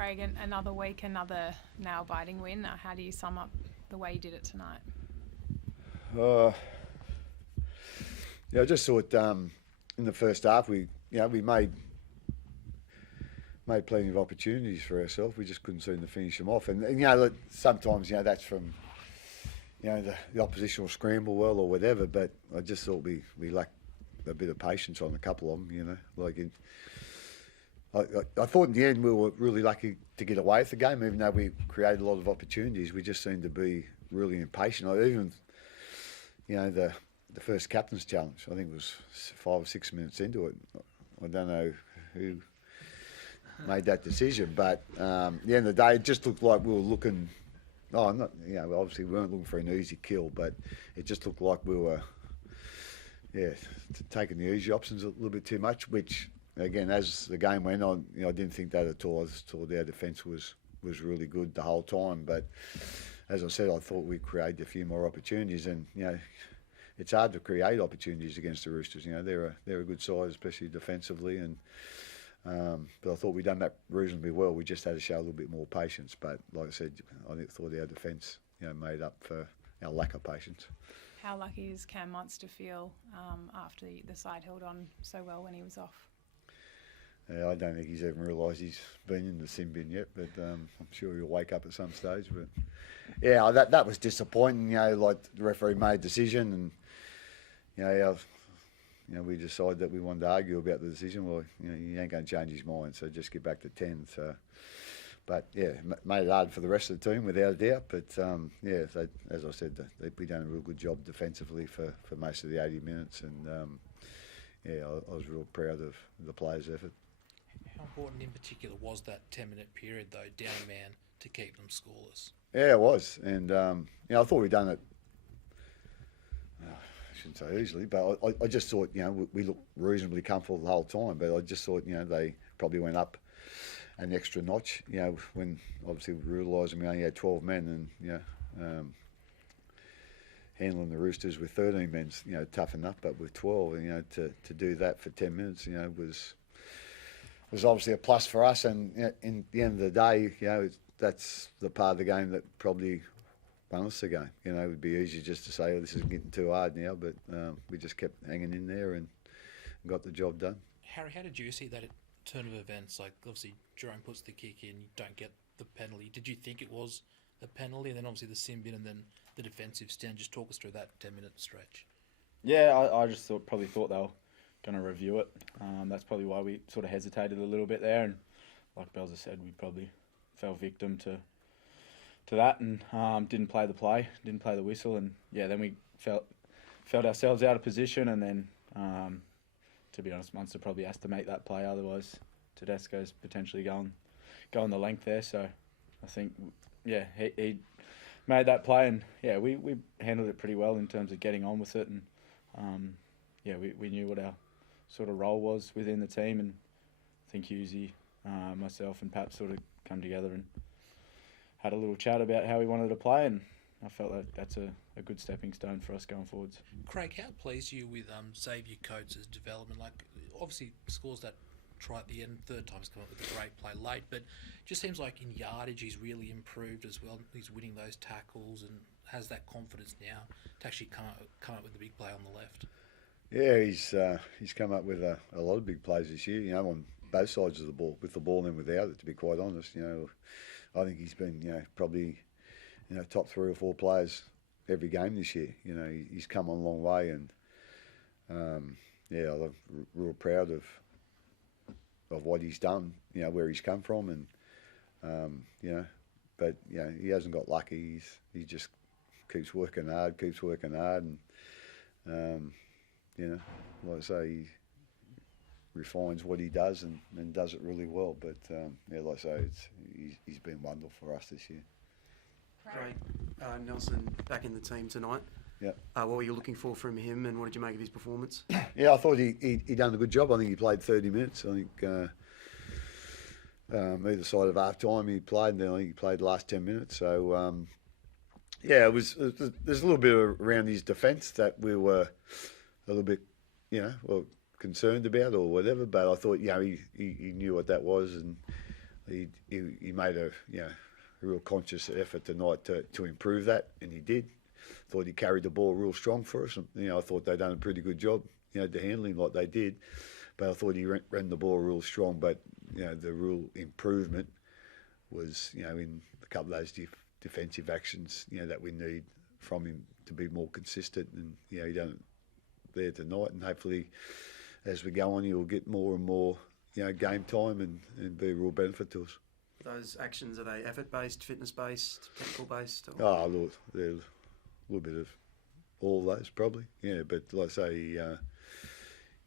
Craig, another week, another nail-biting win. How do you sum up the way you did it tonight? I just thought in the first half we made plenty of opportunities for ourselves. We just couldn't seem to finish them off. And sometimes that's from the opposition will scramble well or whatever. But I just thought we lacked a bit of patience on a couple of them. I thought in the end we were really lucky to get away with the game, even though we created a lot of opportunities. We just seemed to be really impatient. Even the first captain's challenge, I think it was 5 or 6 minutes into it. I don't know who made that decision, but at the end of the day, it just looked like we were looking. Obviously we weren't looking for an easy kill, but it just looked like we were, taking the easy options a little bit too much. Which, again, as the game went on, I didn't think that at all. I just thought our defence was really good the whole time. But as I said, I thought we created a few more opportunities, and it's hard to create opportunities against the Roosters. They're a good side, especially defensively, and but I thought we'd done that reasonably well. We just had to show a little bit more patience. But like I said, I thought our defence made up for our lack of patience. How lucky is Cam Munster feel after the side held on so well when he was off? I don't think he's even realised he's been in the sin bin yet, but I'm sure he'll wake up at some stage. But that was disappointing. Like the referee made a decision, and we decided that we wanted to argue about the decision. Well, he ain't going to change his mind, so just get back to 10. So, but made it hard for the rest of the team without a doubt. But as I said, we done a real good job defensively for most of the 80 minutes, and I was real proud of the players' effort. How important in particular was that 10-minute period, though, down a man, to keep them scoreless? Yeah, it was. And, I thought we'd done it, I shouldn't say easily, but I just thought, we looked reasonably comfortable the whole time. But I just thought, they probably went up an extra notch, when obviously we realised we only had 12 men and, handling the Roosters with 13 men, tough enough, but with 12, to do that for 10 minutes, was obviously a plus for us. And in the end of the day, that's the part of the game that probably won us the game. It would be easy just to say, this is getting too hard now, but we just kept hanging in there and got the job done. Harry, how did you see that turn of events? Like, obviously, Jerome puts the kick in, you don't get the penalty. Did you think it was a penalty? And then obviously the sin bin and then the defensive stand. Just talk us through that 10-minute stretch. Yeah, I just probably thought they were going to review it. That's probably why we sort of hesitated a little bit there. And like Belzer said, we probably fell victim to that and didn't play the whistle. And then we felt ourselves out of position. And then, to be honest, Munster probably has to make that play. Otherwise, Tedesco's potentially going the length there. So I think, he made that play, and we handled it pretty well in terms of getting on with it, and we knew what our sort of role was within the team, and I think Husey, myself and Pat sort of come together and had a little chat about how we wanted to play, and I felt like that's a good stepping stone for us going forwards. Craig, how pleased are you with Xavier Coates' development? Like, obviously scores that try at the end, third time's come up with a great play late, but it just seems like in yardage he's really improved as well. He's winning those tackles and has that confidence now to actually come up with the big play on the left. Yeah, he's come up with a lot of big plays this year, on both sides of the ball, with the ball and without it, to be quite honest. I think he's been, probably, top 3 or 4 players every game this year. He's come on a long way, and I'm real proud of what he's done, where he's come from, and but he hasn't got lucky. He just keeps working hard, and like I say, he refines what he does and does it really well. But like I say, he's been wonderful for us this year. Craig, Nelson back in the team tonight. Yeah. What were you looking for from him, and what did you make of his performance? Yeah, I thought he done a good job. I think he played 30 minutes. I think either side of half time he played, and then I think he played the last 10 minutes. So there's a little bit around his defence that we were a little bit, concerned about or whatever. But I thought, he knew what that was, and he made a a real conscious effort tonight to improve that, and he did. Thought he carried the ball real strong for us. And, I thought they'd done a pretty good job, to handle him like they did. But I thought he ran the ball real strong. But the real improvement was in a couple of those defensive actions that we need from him to be more consistent. And he done it there tonight, and hopefully as we go on, he'll get more and more game time and be a real benefit to us. Those actions, are they effort-based, fitness-based, technical-based? Or? Oh, look, there's a little bit of all those probably. Yeah, but like I say,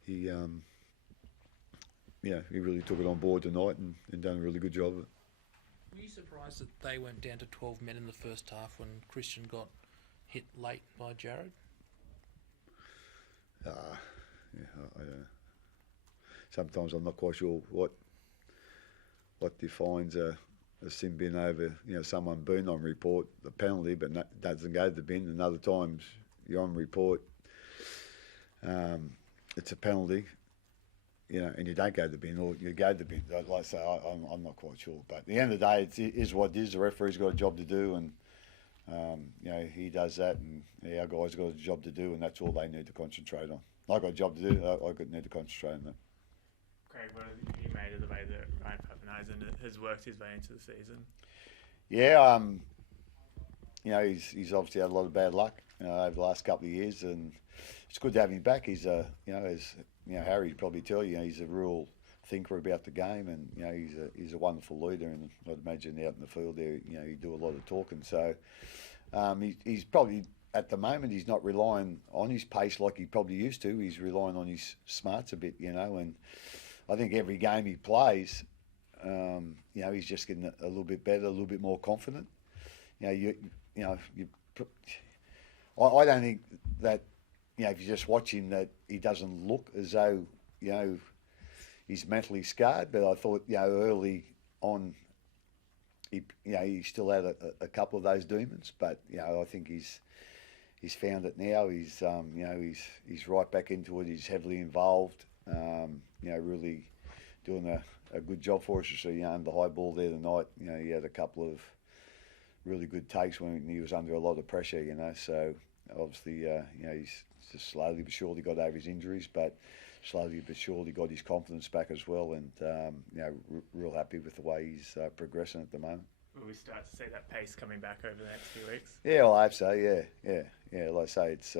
he really took it on board tonight and done a really good job of it. Were you surprised that they went down to 12 men in the first half when Christian got hit late by Jared? I don't know. Sometimes I'm not quite sure what defines a sin bin over someone being on report, the penalty, but doesn't go to the bin. And other times you're on report, it's a penalty, and you don't go to the bin, or you go to the bin. Like I say, I'm not quite sure. But at the end of the day, it is what it is. The referee's got a job to do, and he does that, and our guys got a job to do, and that's all they need to concentrate on. I got a job to do. I need to concentrate on that. Craig, what have you made of the way that Ryan Papenhuisen has worked his way into the season? Yeah, he's obviously had a lot of bad luck over the last couple of years, and it's good to have him back. He's as Harry would probably tell you, he's a real thinker about the game, and he's a wonderful leader. And I'd imagine out in the field there, he do a lot of talking. So he's probably at the moment he's not relying on his pace like he probably used to. He's relying on his smarts a bit, and I think every game he plays, he's just getting a little bit better, a little bit more confident. I don't think that, if you just watch him, that he doesn't look as though, he's mentally scarred. But I thought, early on, he still had a couple of those demons. But, I think he's found it now. He's right back into it. He's heavily involved. Really doing a good job for us. So, the high ball there tonight, he had a couple of really good takes when he was under a lot of pressure, So, obviously, he's just slowly but surely got over his injuries, but slowly but surely got his confidence back as well. And, real happy with the way he's progressing at the moment. Will we start to see that pace coming back over the next few weeks? Yeah, well, I hope so. Yeah. Like I say, it's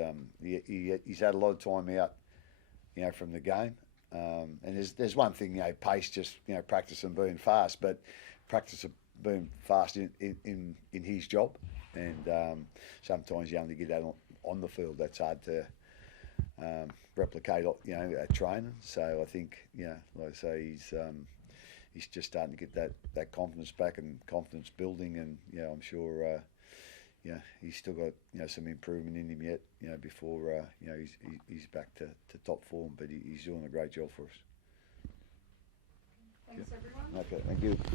he's had a lot of time out, from the game. And there's one thing, pace, just practice and being fast, but practice of being fast in his job, and sometimes you only get that on the field. That's hard to replicate, at training. So I think, like I say, he's just starting to get that confidence back and confidence building, and I'm sure he's still got some improvement in him yet, before he's back to top form, but he's doing a great job for us. Thanks, everyone. Okay, thank you.